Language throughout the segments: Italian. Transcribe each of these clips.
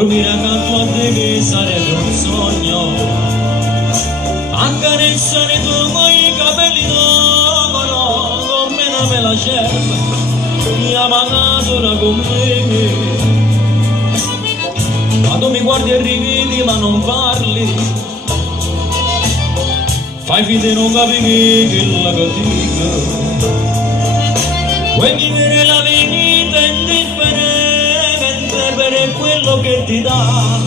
Dormire accanto a te che sarebbe un sogno, accarezzare i tuoi capelli d'oro come una mela cerva, mi ha mandato con me. Quando mi guardi e rividi ma non parli, fai finta di non capire che la catica. Vuoi vivere la vita indifferente per quello che ti dà,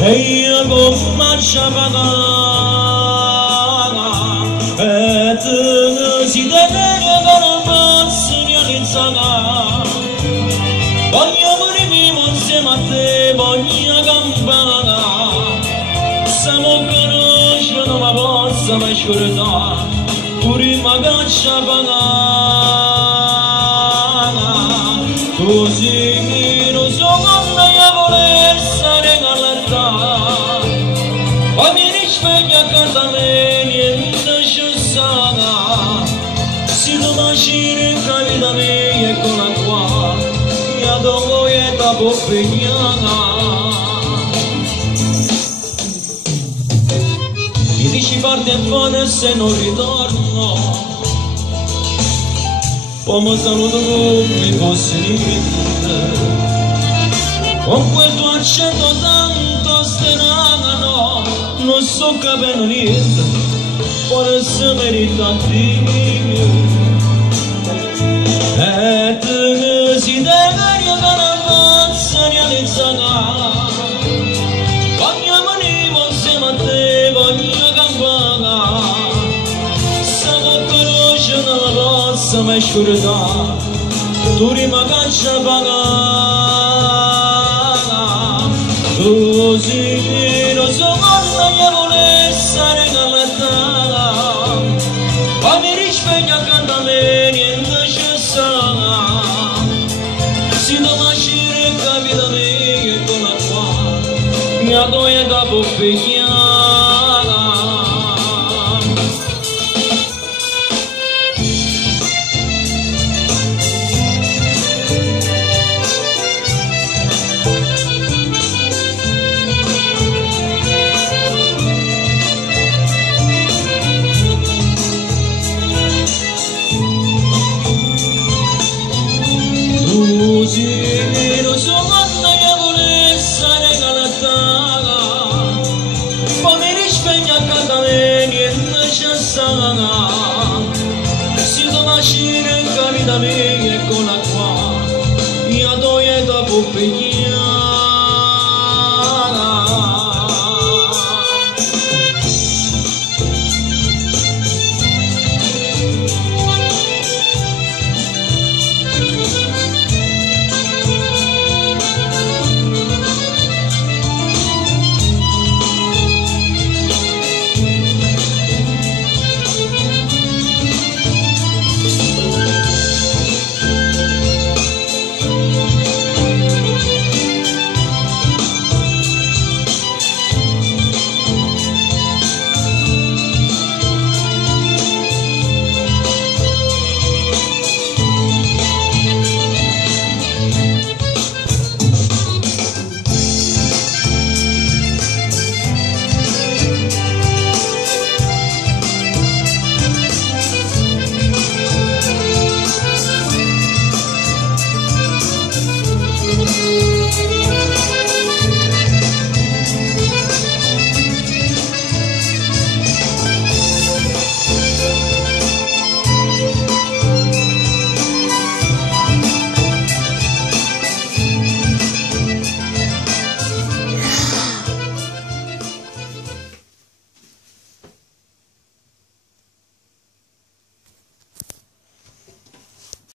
e io come ci pagare, e te si deve che non posso realizzare. Voglio morire insieme a te, voglio campare, siamo conosci non mi posso mai scordare, pure magari ci pagare, così non so come io volessi regalare. Poi mi rispecchio accanto a me, niente ci sarà, se tu nascere in vita mia, eccola qua, io dopo e dopo pegnata. Mi dici parte e buone se non ritorno, poi mi saluto come fosse niente, con quel tuo accento tanto strano, non sto capendo niente, forse merita di me. E te si deve che non posso realizzare, voglio morire insieme a te, voglio campare, siamo conosci non la posso mai scordare, tu rimani ci pagare, così non so come io volessi regalare. Poi mi rispecchio accanto a me, niente ci sarà, se non nascere in vita mia, eccola qua, mi adoro e dopo pegnare.